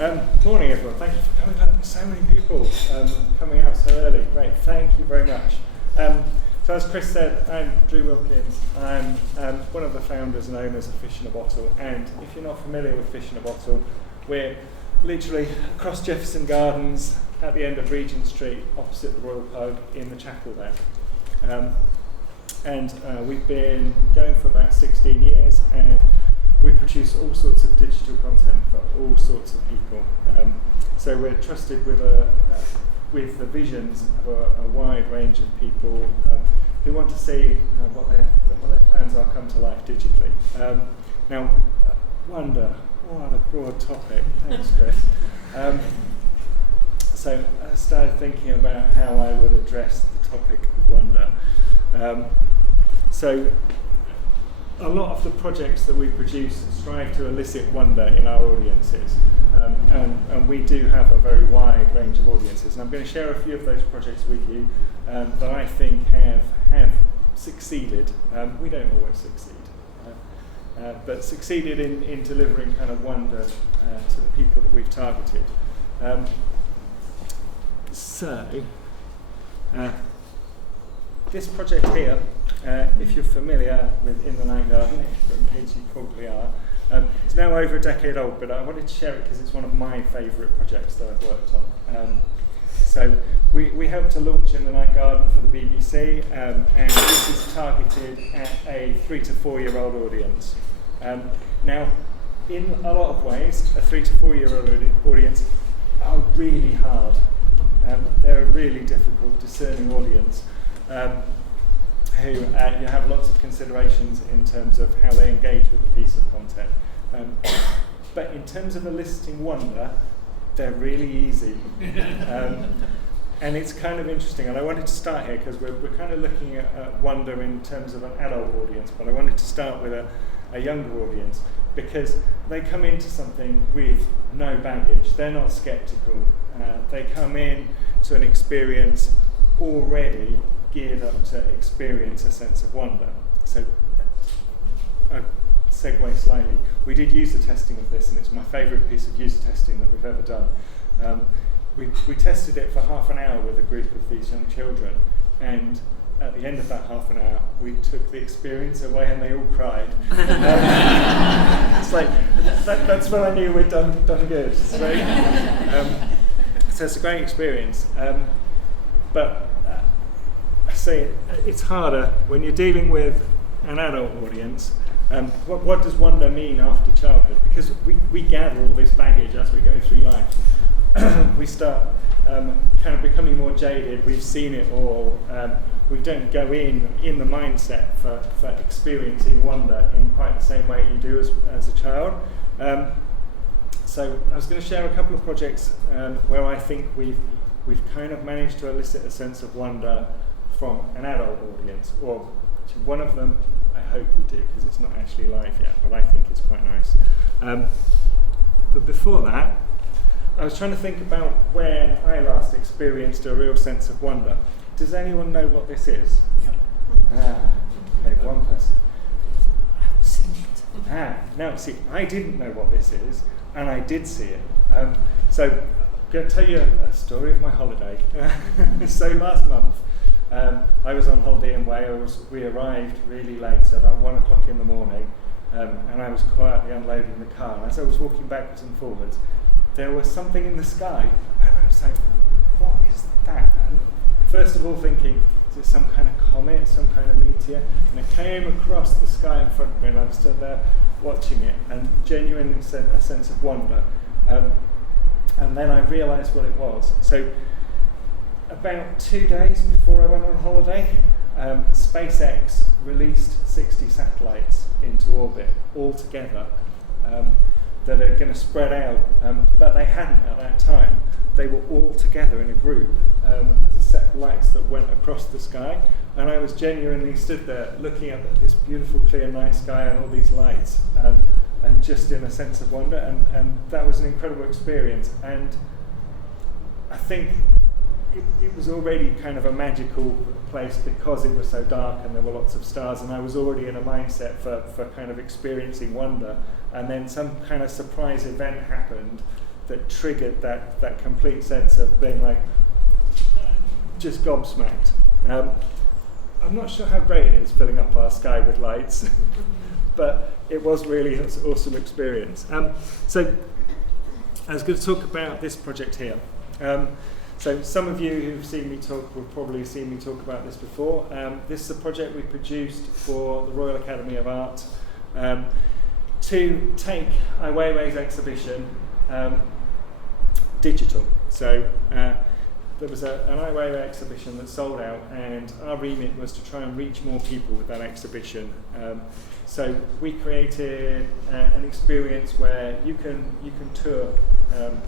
Morning everyone, thank you for coming out. So many people coming out so early. Great, thank you very much. So as Chris said, I'm Drew Wilkins. I'm one of the founders and owners of Fish in a Bottle, and if you're not familiar with Fish in a Bottle, we're literally across Jefferson Gardens at the end of Regent Street, opposite the Royal Pug in the chapel there. We've been going for about 16 years, and we produce all sorts of digital content for all sorts of people. So we're trusted with the visions of a wide range of people who want to see what their plans are come to life digitally. Now, wonder, what a broad topic. Thanks, Chris. So I started thinking about how I would address the topic of wonder. So a lot of the projects that we produce strive to elicit wonder in our audiences, and we do have a very wide range of audiences. And I'm going to share a few of those projects with you that I think have succeeded. We don't always succeed, but succeeded in delivering kind of wonder to the people that we've targeted. This project here, if you're familiar with In the Night Garden, in case you probably are, it's now over a decade old, but I wanted to share it because it's one of my favourite projects that I've worked on. So we helped to launch In the Night Garden for the BBC, and this is targeted at a 3 to 4 year old audience. Now, in a lot of ways, a 3 to 4 year old audience are really hard. They're a really difficult, discerning audience. Who you have lots of considerations in terms of how they engage with a piece of content. But in terms of eliciting wonder, they're really easy. And it's kind of interesting, and I wanted to start here because we're kind of looking at wonder in terms of an adult audience, but I wanted to start with a younger audience because they come into something with no baggage. They're not skeptical. They come in to an experience already geared up to experience a sense of wonder. So, I'll segue slightly. We did user testing of this, and it's my favourite piece of user testing that we've ever done. We tested it for half an hour with a group of these young children, and at the end of that half an hour, we took the experience away and they all cried. It's like, that's when I knew we'd done good. So it's a great experience. But say it's harder when you're dealing with an adult audience. What does wonder mean after childhood? Because we gather all this baggage as we go through life. We start kind of becoming more jaded. We've seen it all. We don't go in the mindset for experiencing wonder in quite the same way you do as a child. So I was going to share a couple of projects where I think we've kind of managed to elicit a sense of wonder from an adult audience, or one of them I hope we do because it's not actually live yet, but I think it's quite nice. But before that, I was trying to think about when I last experienced a real sense of wonder. Does anyone know what this is? Yep. Okay, one person. I haven't seen it. Now see, I didn't know what this is, and I did see it. So I'm going to tell you a story of my holiday. So last month, I was on holiday in Wales. We arrived really late, so about 1 o'clock in the morning, and I was quietly unloading the car. And as I was walking backwards and forwards, there was something in the sky, and I was like, what is that? And first of all thinking, is it some kind of comet, some kind of meteor? And it came across the sky in front of me, and I stood there watching it, and genuinely a sense of wonder. And then I realised what it was. So about 2 days before I went on holiday, SpaceX released 60 satellites into orbit all together that are going to spread out, but they hadn't at that time. They were all together in a group as a set of lights that went across the sky, and I was genuinely stood there looking up at this beautiful clear night sky and all these lights, and just in a sense of wonder, and that was an incredible experience. And I think it was already kind of a magical place because it was so dark and there were lots of stars, and I was already in a mindset for kind of experiencing wonder, and then some kind of surprise event happened that triggered that complete sense of being like just gobsmacked. I'm not sure how great it is filling up our sky with lights, but it was really an awesome experience. So I was going to talk about this project here. So some of you who've seen me talk will probably seen me talk about this before. This is a project we produced for the Royal Academy of Art to take Ai Weiwei's exhibition digital. So there was an Ai Weiwei exhibition that sold out, and our remit was to try and reach more people with that exhibition. So we created an experience where you can tour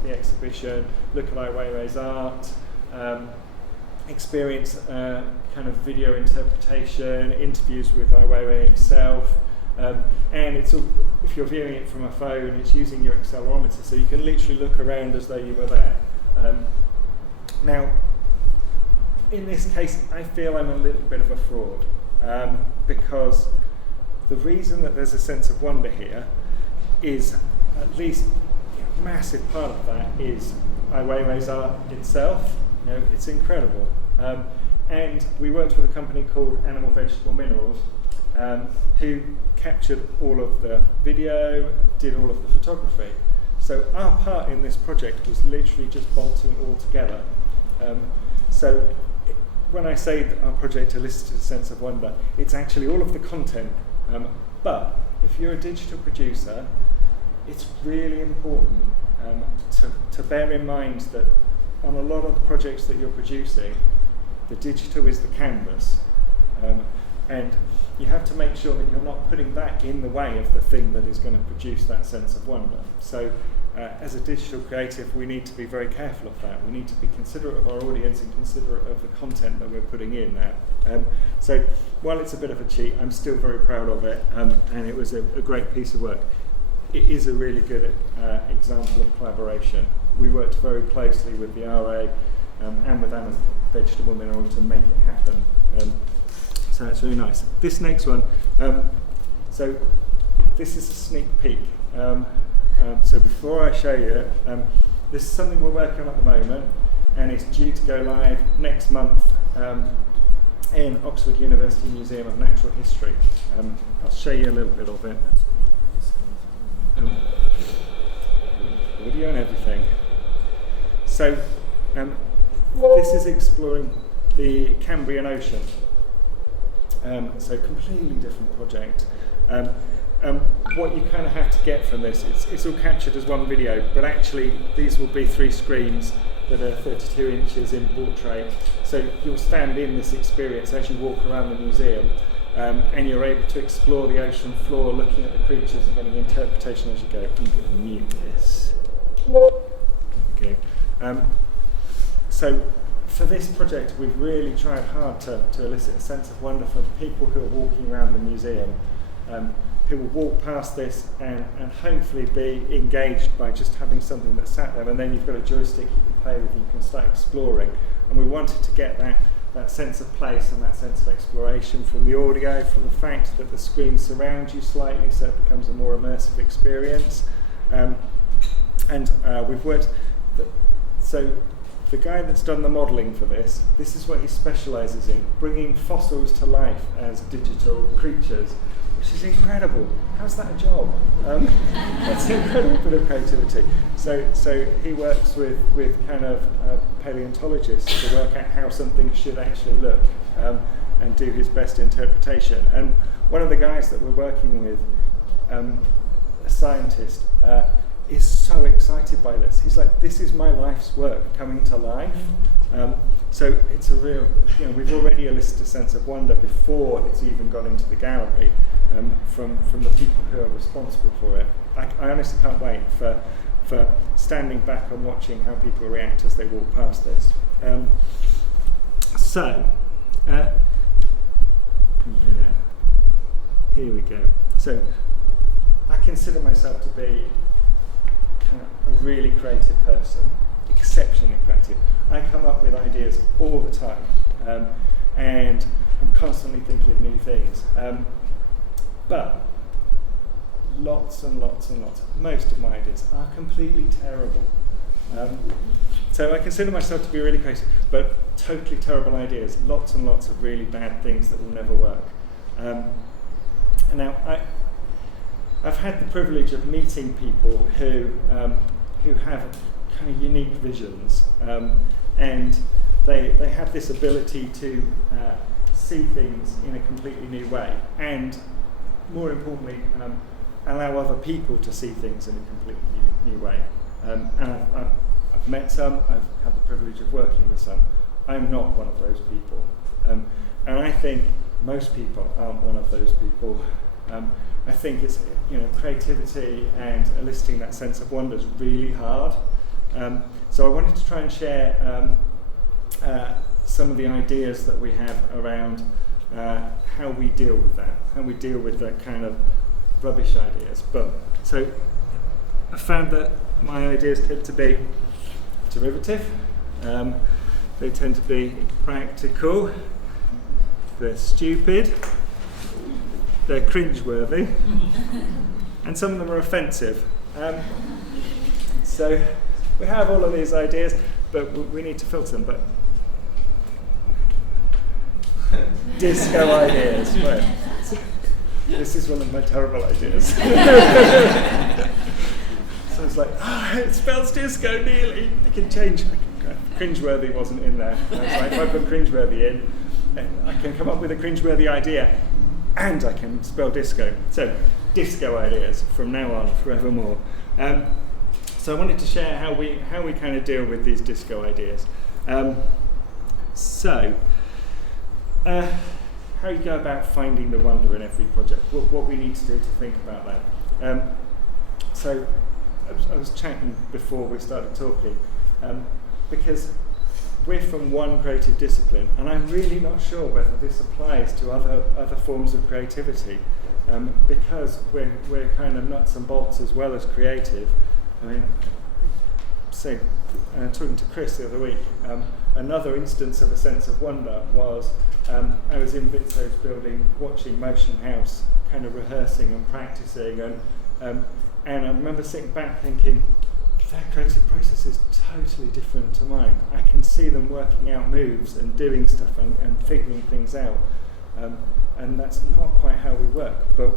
the exhibition, look at Ai Weiwei's art, experience kind of video interpretation, interviews with Ai Weiwei himself, and it's all, if you're viewing it from a phone, it's using your accelerometer, so you can literally look around as though you were there. Now, in this case, I feel I'm a little bit of a fraud, because the reason that there's a sense of wonder here is at least a massive part of that is Ai Weiwei's art itself. You know, it's incredible. And we worked with a company called Animal Vegetable Minerals, who captured all of the video, did all of the photography. So our part in this project was literally just bolting it all together. So when I say that our project elicited a sense of wonder, it's actually all of the content. But if you're a digital producer, it's really important to bear in mind that on a lot of the projects that you're producing, the digital is the canvas. And you have to make sure that you're not putting that in the way of the thing that is going to produce that sense of wonder. So as a digital creative, we need to be very careful of that. We need to be considerate of our audience and considerate of the content that we're putting in there. So while it's a bit of a cheat, I'm still very proud of it, and it was a great piece of work. It is a really good example of collaboration. We worked very closely with the RA and with Animal Vegetable Mineral to make it happen. So it's really nice. This next one, so this is a sneak peek. So before I show you, this is something we're working on at the moment, and it's due to go live next month in Oxford University Museum of Natural History. I'll show you a little bit of it. Video and everything. So this is exploring the Cambrian Ocean. So completely different project. What you kind of have to get from this, it's all captured as one video, but actually these will be 3 screens that are 32 inches in portrait. So you'll stand in this experience as you walk around the museum, and you're able to explore the ocean floor, looking at the creatures and getting interpretation as you go. I'm going to mute this. Okay. So for this project, we've really tried hard to elicit a sense of wonder for people who are walking around the museum, who will walk past this and hopefully be engaged by just having something that's sat there, and then you've got a joystick you can play with, you can start exploring. And we wanted to get that sense of place and that sense of exploration from the audio, from the fact that the screen surrounds you slightly, so it becomes a more immersive experience. And we've worked, so the guy that's done the modelling for this is what he specialises in, bringing fossils to life as digital creatures, which is incredible. How's that a job? That's an incredible bit of creativity. So he works with kind of paleontologists to work out how something should actually look, and do his best interpretation. And one of the guys that we're working with, a scientist, is so excited by this. He's like, this is my life's work coming to life. So it's a real, we've already elicited a sense of wonder before it's even got into the gallery, from the people who are responsible for it. I honestly can't wait for standing back and watching how people react as they walk past this. Here we go. So I consider myself to be a really creative person, exceptionally creative. I come up with ideas all the time, and I'm constantly thinking of new things. But lots and lots and lots, most of my ideas are completely terrible. So I consider myself to be really creative, but totally terrible ideas, lots and lots of really bad things that will never work. And now I've had the privilege of meeting people who have kind of unique visions, and they have this ability to see things in a completely new way, and more importantly, allow other people to see things in a completely new way. And I've met some, I've had the privilege of working with some. I'm not one of those people. And I think most people aren't one of those people. I think it's, creativity and eliciting that sense of wonder is really hard. So I wanted to try and share some of the ideas that we have around how we deal with that, how we deal with that kind of rubbish ideas. So I found that my ideas tend to be derivative, they tend to be practical, they're stupid, they're cringeworthy, and some of them are offensive. So we have all of these ideas, but we need to filter them. But disco ideas, right? This is one of my terrible ideas. So it's like, it spells disco nearly. I can change. Cringeworthy wasn't in there. I was like, if I put cringeworthy in, I can come up with a cringeworthy idea, and I can spell disco. So, disco ideas from now on, forevermore. So I wanted to share how we kind of deal with these disco ideas. How you go about finding the wonder in every project, what we need to do to think about that. So I was chatting before we started talking, because we're from one creative discipline, and I'm really not sure whether this applies to other forms of creativity, because we're kind of nuts and bolts as well as creative. I mean, talking to Chris the other week, another instance of a sense of wonder was I was in Vitso's building watching Motion House, kind of rehearsing and practicing, and I remember sitting back thinking, their creative process is totally different to mine. I can see them working out moves and doing stuff and figuring things out, and that's not quite how we work, but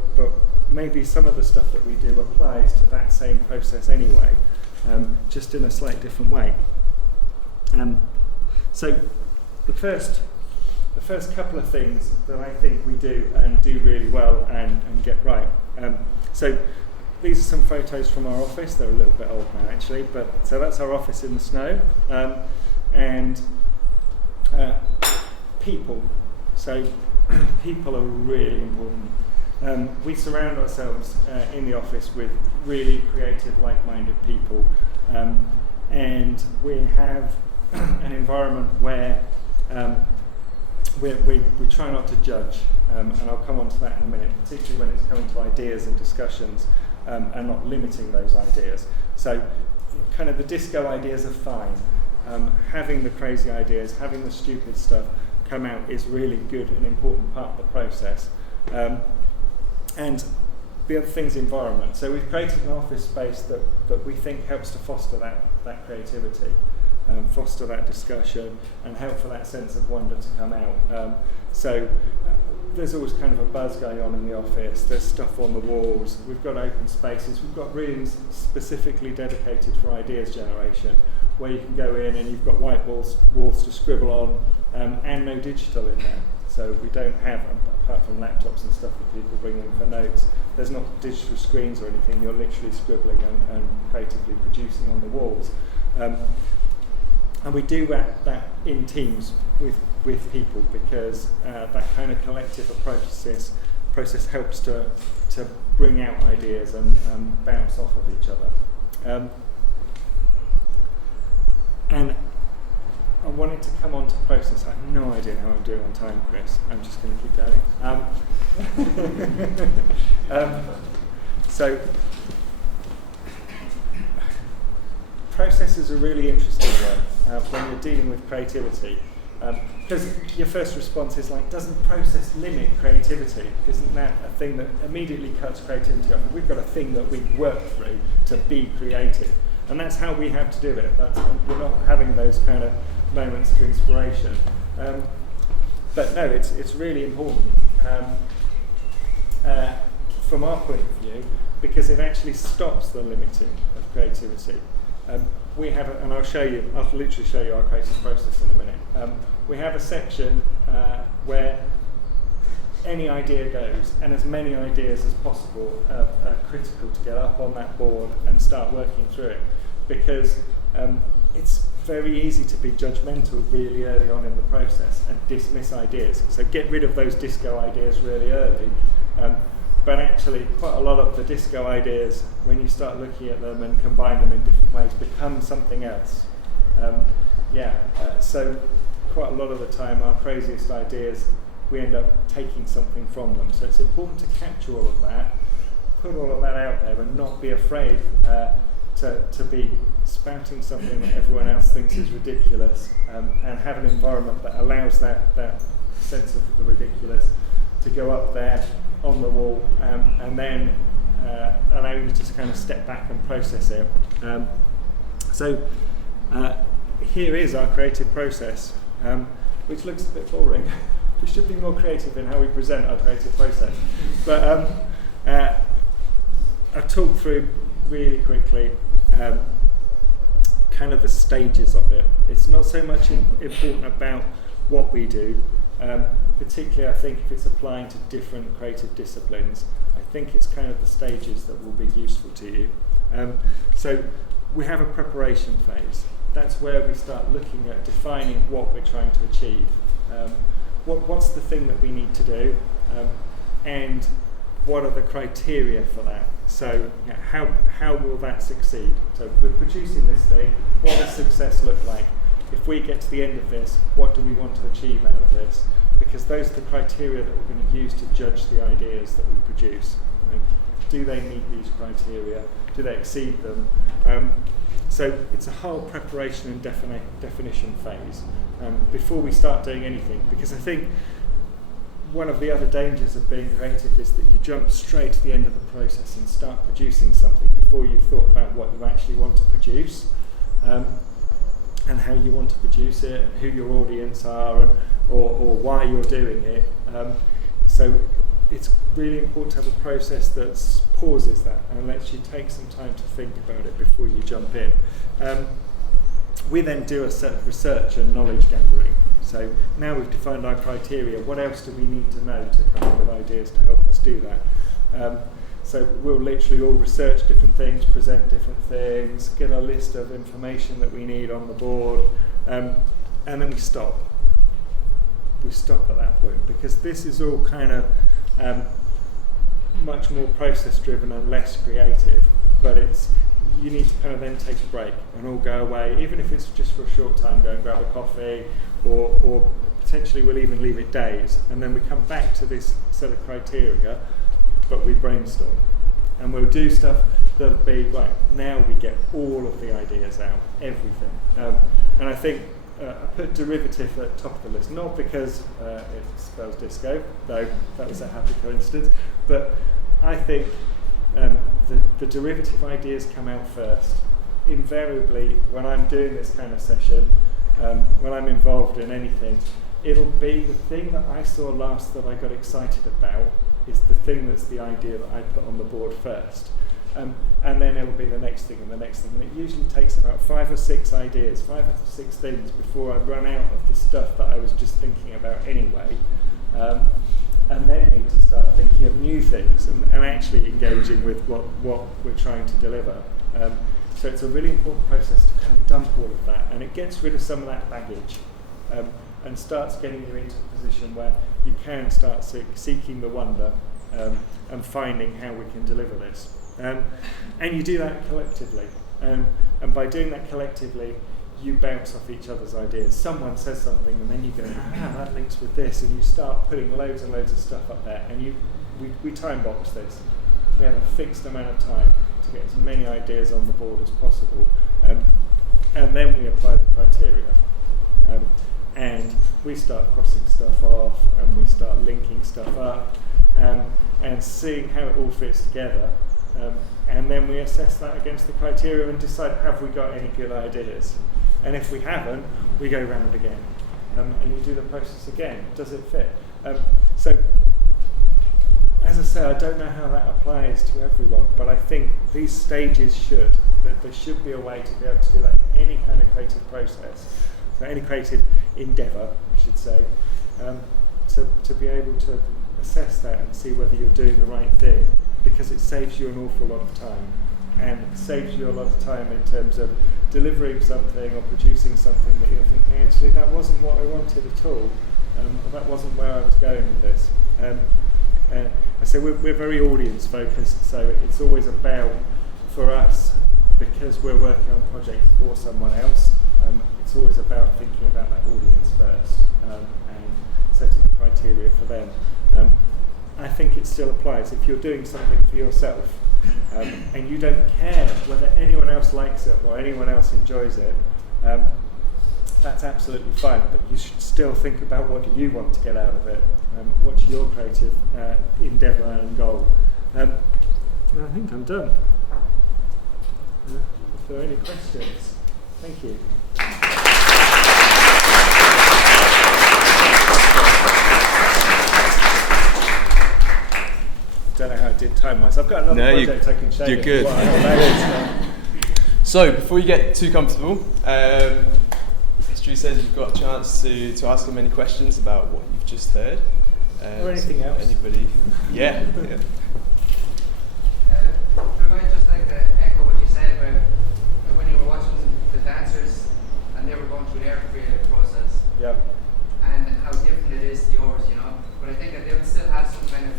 maybe some of the stuff that we do applies to that same process anyway, just in a slightly different way. So the first couple of things that I think we do and do really well and get right. So these are some photos from our office. They're a little bit old now actually, but so that's our office in the snow. And people. So people are really important. We surround ourselves in the office with really creative, like-minded people, and we have an environment where we try not to judge, and I'll come on to that in a minute, particularly when it's coming to ideas and discussions, and not limiting those ideas. So kind of the disco ideas are fine. Having the crazy ideas, having the stupid stuff come out is really good and important part of the process. And the other thing's environment. So we've created an office space that we think helps to foster that creativity, foster that discussion, and help for that sense of wonder to come out. So there's always kind of a buzz going on in the office. There's stuff on the walls. We've got open spaces. We've got rooms specifically dedicated for ideas generation, where you can go in and you've got white walls to scribble on, and no digital in there. So we don't have, apart from laptops and stuff that people bring in for notes, there's not digital screens or anything. You're literally scribbling and creatively producing on the walls. And we do that in teams with people, because that kind of collective process helps to bring out ideas and bounce off of each other. And I wanted to come on to process. I have no idea how I'm doing on time, Chris. I'm just going to keep going. So process is a really interesting one when you're dealing with creativity, because your first response is like, doesn't process limit creativity? Isn't that a thing that immediately cuts creativity off? And we've got a thing that we work through to be creative. And that's how we have to do it. We're not having those kind of moments of inspiration. But no, it's really important from our point of view, because it actually stops the limiting of creativity. We have, and I'll literally show you our creative process in a minute. We have a section where any idea goes, and as many ideas as possible are critical to get up on that board and start working through it, because it's very easy to be judgmental really early on in the process and dismiss ideas. So get rid of those disco ideas really early. But actually, quite a lot of the disco ideas, when you start looking at them and combine them in different ways, become something else. So quite a lot of the time, our craziest ideas, we end up taking something from them. So it's important to capture all of that, put all of that out there, and not be afraid to be spouting something that everyone else thinks is ridiculous, and have an environment that allows that sense of the ridiculous to go up there on the wall, and then allow you to just kind of step back and process it. So here is our creative process, which looks a bit boring. We should be more creative in how we present our creative process. But I'll talk through really quickly kind of the stages of it. It's not so much important about what we do, particularly I think if it's applying to different creative disciplines. I think it's kind of the stages that will be useful to you. So we have a preparation phase. That's where we start looking at defining what we're trying to achieve. What's the thing that we need to do, and what are the criteria for that? So how will that succeed? So we're producing this thing, what does success look like? If we get to the end of this, what do we want to achieve out of this? Because those are the criteria that we're going to use to judge the ideas that we produce. Do they meet these criteria? Do they exceed them? So it's a whole preparation and definition phase before we start doing anything. Because I think one of the other dangers of being creative is that you jump straight to the end of the process and start producing something before you've thought about what you actually want to produce, and how you want to produce it, and who your audience are, or why you're doing it. So it's really important to have a process that pauses that and lets you take some time to think about it before you jump in. We then do a set of research and knowledge gathering. So now we've defined our criteria, what else do we need to know to come up with ideas to help us do that? So we'll literally all research different things, present different things, get a list of information that we need on the board, and then we stop. We stop at that point, because this is all kind of much more process driven and less creative, but you need to kind of then take a break and all go away, even if it's just for a short time, go and grab a coffee, or potentially we'll even leave it days, and then we come back to this set of criteria, but we brainstorm. And we'll do stuff that'll be, right, now we get all of the ideas out, everything. And I think I put derivative at the top of the list, not because it spells disco, though that was a happy coincidence, but I think the derivative ideas come out first. Invariably, when I'm doing this kind of session, when I'm involved in anything, it'll be the thing that I saw last that I got excited about is the thing that's the idea that I put on the board first. And then it'll be the next thing and the next thing. And it usually takes about 5 or 6 ideas, 5 or 6 things before I run out of the stuff that I was just thinking about anyway. And then need to start thinking of new things and actually engaging with what we're trying to deliver. So it's a really important process to kind of dump all of that, and it gets rid of some of that baggage, and starts getting you into a position where you can start seeking the wonder and finding how we can deliver this. And you do that collectively. And by doing that collectively, you bounce off each other's ideas. Someone says something and then you go, that links with this, and you start putting loads and loads of stuff up there. And we time box this. We have a fixed amount of time to get as many ideas on the board as possible. And then we apply the criteria. And we start crossing stuff off, and we start linking stuff up, and seeing how it all fits together. and then we assess that against the criteria and decide, have we got any good ideas? And if we haven't, we go round again. And you do the process again. Does it fit? So, as I say, I don't know how that applies to everyone, but I think these stages should. That there should be a way to be able to do that in any kind of creative process, so any creative endeavour, I should say, to be able to assess that and see whether you're doing the right thing, because it saves you an awful lot of time, and it saves you a lot of time in terms of delivering something or producing something that you're thinking, actually, that wasn't what I wanted at all, or that wasn't where I was going with this. I say we're very audience focused, so it's always about, for us, because we're working on projects for someone else, it's always about thinking about that audience first, and setting the criteria for them. I think it still applies. If you're doing something for yourself, and you don't care whether anyone else likes it or anyone else enjoys it, that's absolutely fine, but you should still think about what do you want to get out of it, what's your creative endeavour and goal. And I think I'm done. If there are any questions, thank you. I don't know how I did time-wise. I've got another project I can show you. You're good. So, before you get too comfortable, History says you've got a chance to ask them any questions about what you've just heard. Or anything else. Anybody? Yeah. I might just like to echo what you said about when you were watching the dancers and they were going through their creative process. Yep. And how different it is to yours, you know. But I think that they would still have some kind of,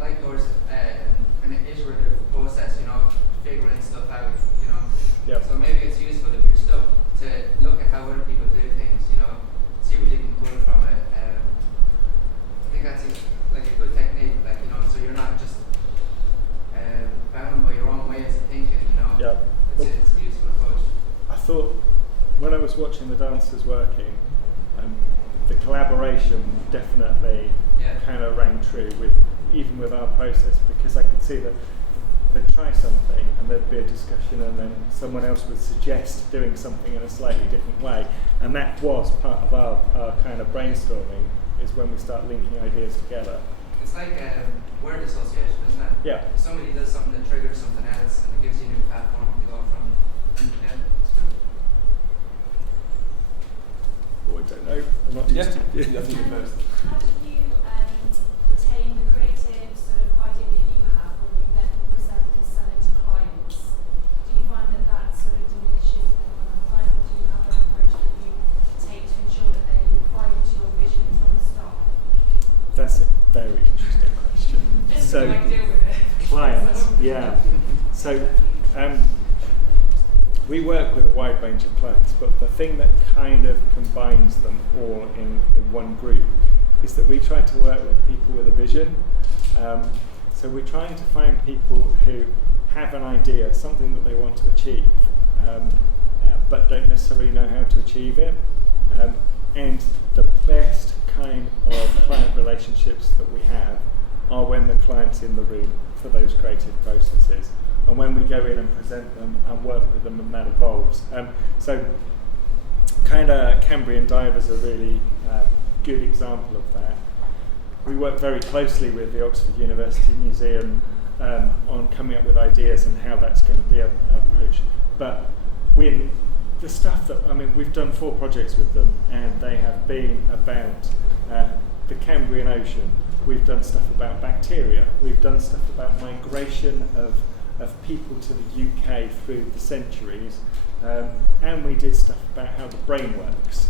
like yours, kind of iterative process, you know, figuring stuff out, you know. Yep. So maybe it's useful if you're stuck to look at how other people do things, you know, see what you can pull from it. I think that's like a good technique, like, you know, so you're not just bound by your own ways of thinking, you know. Yep. It's a useful approach. I thought when I was watching the dancers working, the collaboration definitely kind of rang true even with our process, because I could see that they'd try something and there'd be a discussion and then someone else would suggest doing something in a slightly different way, and that was part of our kind of brainstorming, is when we start linking ideas together. It's like word association, isn't it? Yeah. If somebody does something that triggers something else and it gives you a new platform to go from. Yeah, it's Oh, true. I don't know. I'm not used to it. I think you're first. How do you retain the creative sort of idea that you have when you then present and sell it to clients? Do you find that sort of diminishes the amount of time, or do you have an approach that you take to ensure that they buy into your vision from the start? That's a very interesting question. Just So, like deal with it. clients, yeah. So, we work with a wide range of clients, but the thing that kind of combines them all in one group is that we try to work with people with a vision. So we're trying to find people who have an idea, something that they want to achieve, but don't necessarily know how to achieve it. And the best kind of client relationships that we have are when the client's in the room for those creative processes, and when we go in and present them and work with them, and that evolves. So kind of Cambrian divers are really good example of that. We work very closely with the Oxford University Museum on coming up with ideas and how that's going to be approached. But when the stuff that, we've done 4 projects with them, and they have been about the Cambrian Ocean. We've done stuff about bacteria. We've done stuff about migration of people to the UK through the centuries, and we did stuff about how the brain works.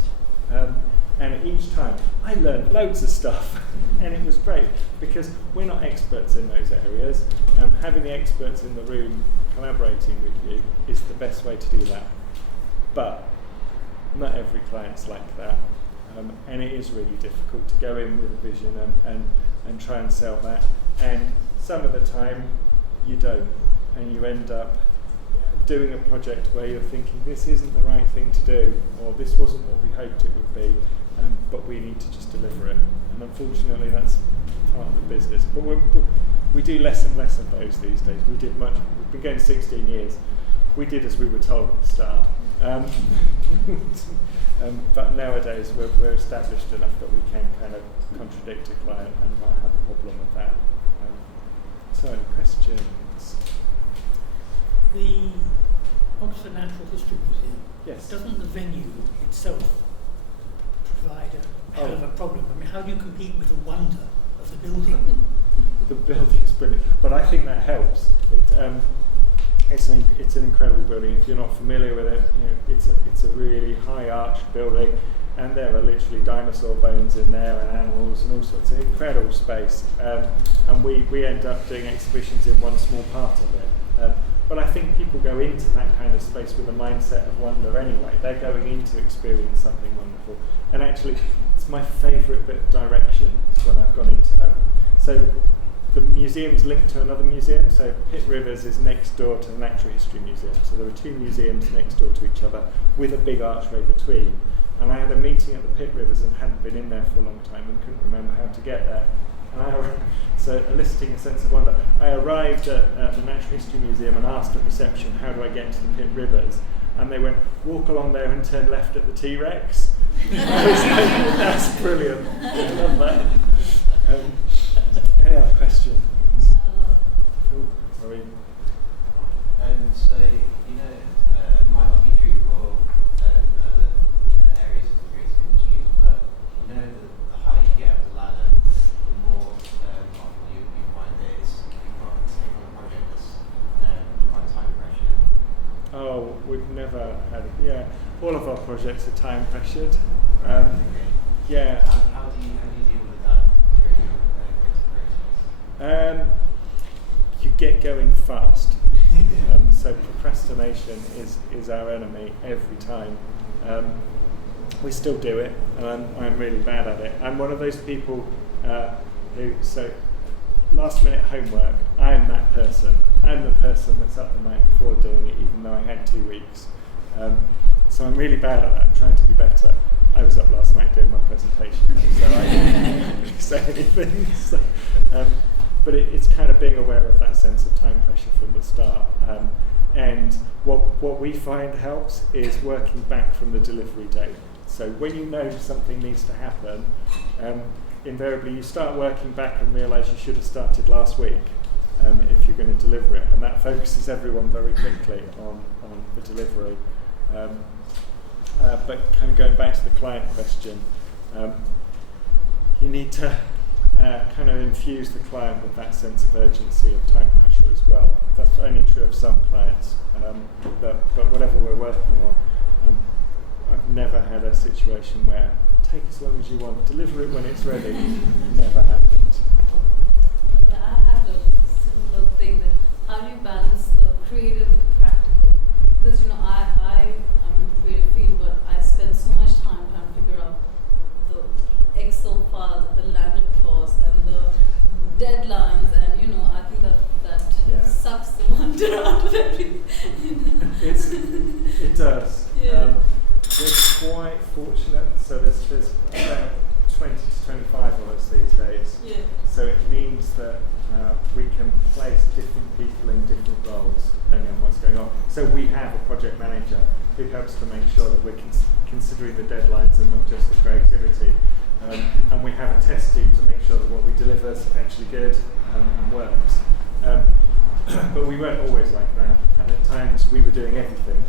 And each time I learned loads of stuff, and it was great because we're not experts in those areas. Having the experts in the room collaborating with you is the best way to do that. But not every client's like that, and it is really difficult to go in with a vision and try and sell that. And some of the time you don't, and you end up doing a project where you're thinking this isn't the right thing to do, or this wasn't what we hoped it would be, but we need to just deliver it. And unfortunately that's part of the business. But we do less and less of those these days. We've been going 16 years. We did as we were told at the start. But nowadays we're established enough that we can kind of contradict a client and not have a problem with that. So, questions? The Oxford Natural History Museum, Yes. doesn't the venue itself provide a hell of a problem? I mean, how do you compete with the wonder of the building? The building's brilliant, but I think that helps. It's an incredible building. If you're not familiar with it, it's a really high arched building, and there are literally dinosaur bones in there and animals and all sorts. It's an incredible space, and we end up doing exhibitions in one small part of it. But I think people go into that kind of space with a mindset of wonder anyway. They're going in to experience something wonderful, and actually, it's my favourite bit of direction when I've gone into. So the museum's linked to another museum, so Pitt Rivers is next door to the Natural History Museum. So there are two museums next door to each other with a big archway between. And I had a meeting at the Pitt Rivers and hadn't been in there for a long time and couldn't remember how to get there. So eliciting a sense of wonder. I arrived at the Natural History Museum and asked at reception, how do I get to the Pitt Rivers? And they went, walk along there and turn left at the T-Rex. I was like, that's brilliant. I love that. Any other questions? Oh, sorry. So, it might not be true for other areas of the creative industry, but the higher you get up the ladder, the more often you find that you've got to take on a project that's quite time pressure. Oh, we've never had. Yeah, all of our projects are time pressured. Yeah. How do you deal with that during your creative process? You get going fast. So procrastination is our enemy every time. We still do it, and I'm really bad at it. I'm one of those people so last minute homework, I'm that person. I'm the person that's up the night before doing it, even though I had 2 weeks. So I'm really bad at that. I'm trying to be better. I was up last night doing my presentation, so I can't really say anything. So, but it's kind of being aware of that sense of time pressure from the start. And what we find helps is working back from the delivery date. So when you know something needs to happen, invariably you start working back and realise you should have started last week if you're going to deliver it. And that focuses everyone very quickly on the delivery. But kind of going back to the client question, you need to kind of infuse the client with that sense of urgency of time pressure as well. That's only true of some clients, but whatever we're working on, I've never had a situation where take as long as you want, deliver it when it's ready. Never happened. Yeah, I had a similar thing that how do you balance the creative with the practical? Because I'm in the creative field, but I spend so much time trying to figure out the Excel files and the landed costs and the deadlines, and I think that sucks the wonder out of everything. It does. Yeah. We're quite fortunate, so there's about 20 to 25 of us these days. Yeah. So it means that we can place different people in different roles depending on what's going on. So we have a project manager who helps to make sure that we're considering the deadlines and not just the creativity. And we have a test team to make sure that what we deliver is actually good and works. But we weren't always like that, and at times we were doing everything.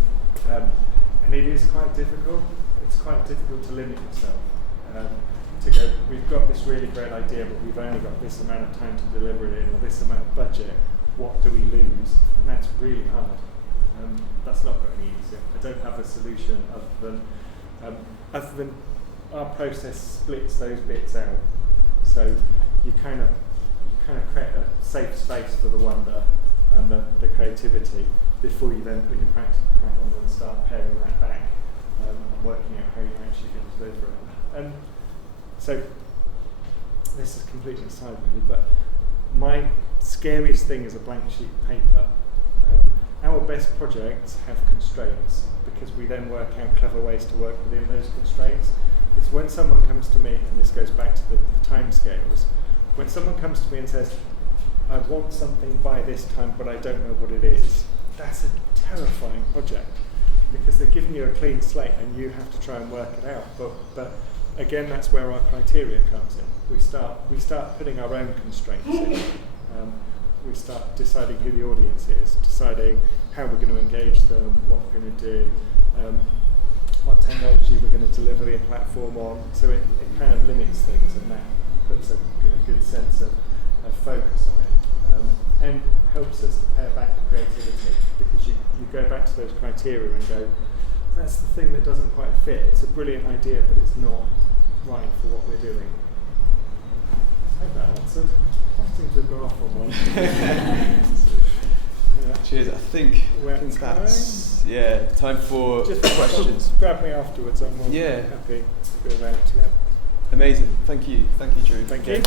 And it is quite difficult. It's quite difficult to limit yourself. To go, we've got this really great idea, but we've only got this amount of time to deliver it in, or this amount of budget. What do we lose? And that's really hard. That's not going to be easy. I don't have a solution other than our process splits those bits out. So you kind of create a safe space for the wonder and the creativity before you then put your practical hat on and start paring that back and working out how you're actually going to deliver it. And so this is completely aside really, but my scariest thing is a blank sheet of paper. Our best projects have constraints because we then work out clever ways to work within those constraints. It's when someone comes to me, and this goes back to the time scales, when someone comes to me and says, I want something by this time, but I don't know what it is. That's a terrifying project because they're giving you a clean slate and you have to try and work it out. But again, that's where our criteria comes in. We start putting our own constraints in. We start deciding who the audience is, deciding how we're going to engage them, what we're going to do, what technology we're going to deliver the platform on. So it kind of limits things, and that puts a good sense of focus on it, and helps us to pare back the creativity, because you go back to those criteria and go, that's the thing that doesn't quite fit. It's a brilliant idea, but it's not right for what we're doing. I hope that answered. I seem to have gone off on one. Yeah. Cheers. I think that's time for just questions. Grab me afterwards. I'm more happy to be around. Yeah. Amazing. Thank you, Drew. Thank you.